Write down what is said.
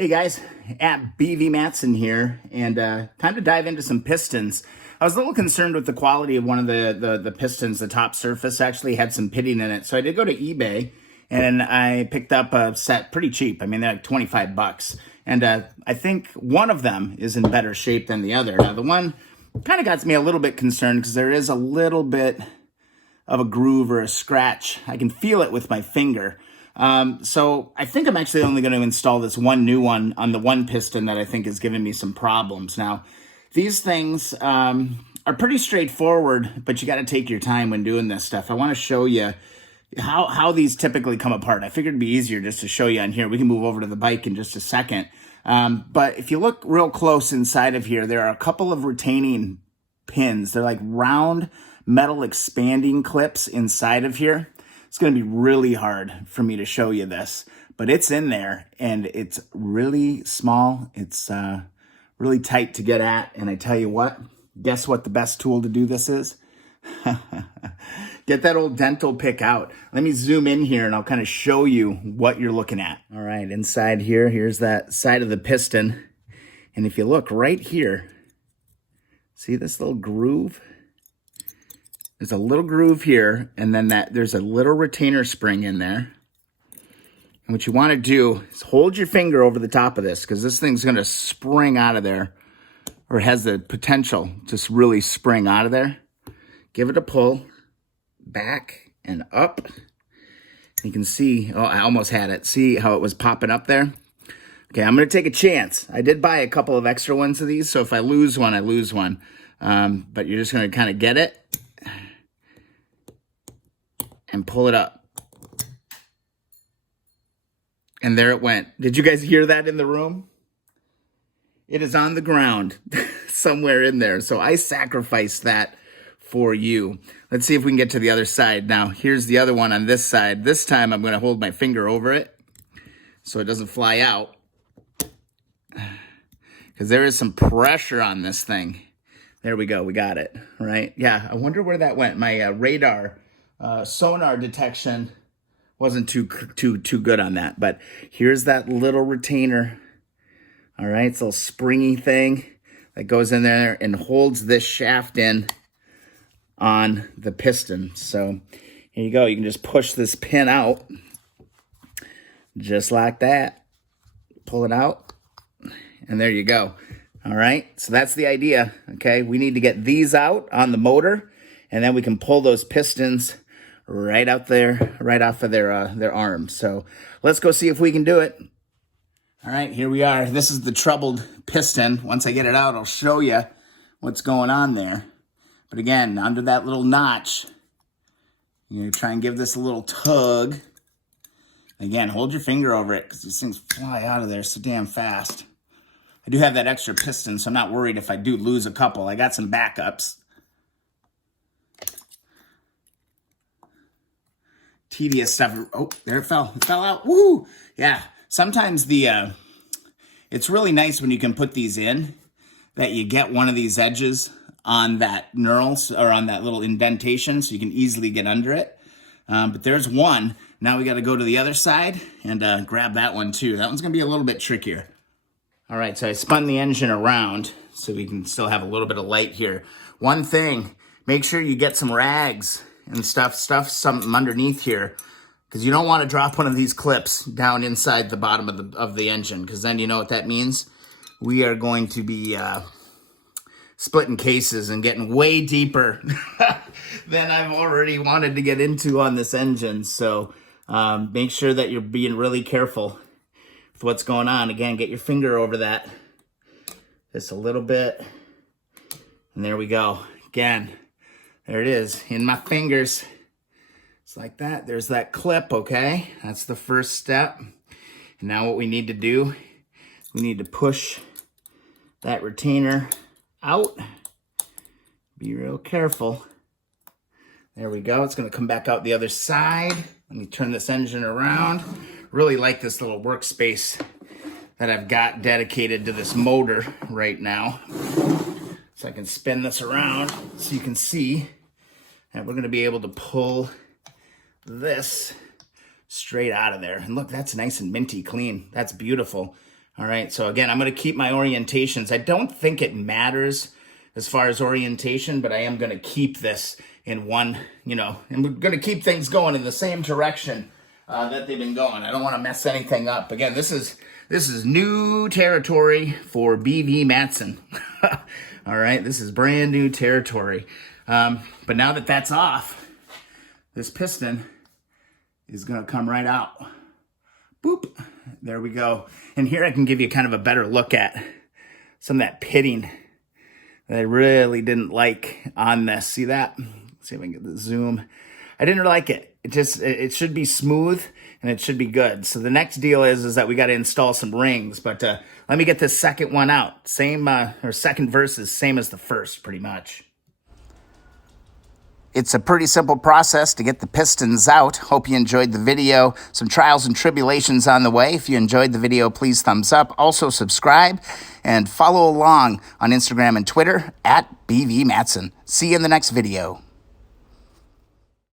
Hey guys, at BV Matson here, and time to dive into some pistons. I was a little concerned with the quality of one of the pistons. The top surface actually had some pitting in it, so I did go to eBay and I picked up a set pretty cheap. I mean, they're like 25 bucks, and I think one of them is in better shape than the other. Now, the one kind of got me a little bit concerned because there is a little bit of a groove or a scratch. I can feel it with my finger. So I think I'm actually only going to install this one new one on the one piston that I think is giving me some problems. Now, these things are pretty straightforward, but you got to take your time when doing this stuff. I want to show you how these typically come apart. I figured it'd be easier just to show you on here. We can move over to the bike in just a second. But if you look real close inside of here, there are a couple of retaining pins. They're like round metal expanding clips inside of here. It's going to be really hard for me to show you this, but it's in there and it's really small. It's really tight to get at. And I tell you what, guess what the best tool to do this is? Get that old dental pick out. Let me zoom in here and I'll kind of show you what you're looking at. All right, inside here, here's that side of the piston. And if you look right here, see this little groove? There's a little groove here, and then there's a little retainer spring in there. And what you want to do is hold your finger over the top of this, because this thing's going to spring out of there, or has the potential to really spring out of there. Give it a pull, back and up. You can see, oh, I almost had it. See how it was popping up there? Okay, I'm going to take a chance. I did buy a couple of extra ones of these, so if I lose one, I lose one. But you're just going to kind of get it and pull it up. And there it went. Did you guys hear that in the room? It is on the ground somewhere in there. So I sacrificed that for you. Let's see if we can get to the other side. Now, here's the other one on this side. This time I'm going to hold my finger over it so it doesn't fly out, because there is some pressure on this thing. There we go. We got it, right? Yeah, I wonder where that went. My radar sonar detection wasn't too good on that, but here's that little retainer. All right, it's a little springy thing that goes in there and holds this shaft in on the piston. So here you go. You can just push this pin out just like that. Pull it out, and there you go. All right, so that's the idea. Okay, we need to get these out on the motor, and then we can pull those pistons right out there, right off of their arms. So let's go see if we can do it. All right, here we are. This is the troubled piston. Once I get it out, I'll show you what's going on there. But again, under that little notch, you try and give this a little tug. Again, hold your finger over it, because these things fly out of there so damn fast. I do have that extra piston, so I'm not worried if I do lose a couple. I got some backups. Tedious stuff. Oh, there it fell. It fell out. Woo! Yeah. Sometimes it's really nice when you can put these in, that you get one of these edges on that knurl or on that little indentation, so you can easily get under it. But there's one. Now we got to go to the other side and grab that one too. That one's going to be a little bit trickier. All right, so I spun the engine around so we can still have a little bit of light here. One thing, make sure you get some rags and stuff something underneath here, because you don't want to drop one of these clips down inside the bottom of the engine, because then you know what that means. We are going to be splitting cases and getting way deeper than I've already wanted to get into on this engine. So make sure that you're being really careful with what's going on. Again, get your finger over that just a little bit, and there we go. Again, there it is in my fingers. It's like that. There's that clip, okay? That's the first step. And now what we need to do, we need to push that retainer out. Be real careful. There we go. It's going to come back out the other side. Let me turn this engine around. Really like this little workspace that I've got dedicated to this motor right now. So I can spin this around so you can see. And we're going to be able to pull this straight out of there. And look, that's nice and minty clean. That's beautiful. All right, so again, I'm going to keep my orientations. I don't think it matters as far as orientation, but I am going to keep this in one, and we're going to keep things going in the same direction that they've been going. I don't want to mess anything up. Again, this is new territory for BV Matson. All right, this is brand new territory. But now that that's off, this piston is going to come right out. Boop. There we go. And here I can give you kind of a better look at some of that pitting that I really didn't like on this. See that? Let's see if I can get the zoom. I didn't like it. It should be smooth and it should be good. So the next deal is that we got to install some rings. But let me get this second one out. Same, or second verse is same as the first, pretty much. It's a pretty simple process to get the pistons out. Hope you enjoyed the video. Some trials and tribulations on the way. If you enjoyed the video, please thumbs up. Also subscribe and follow along on Instagram and Twitter at BV Matson. See you in the next video.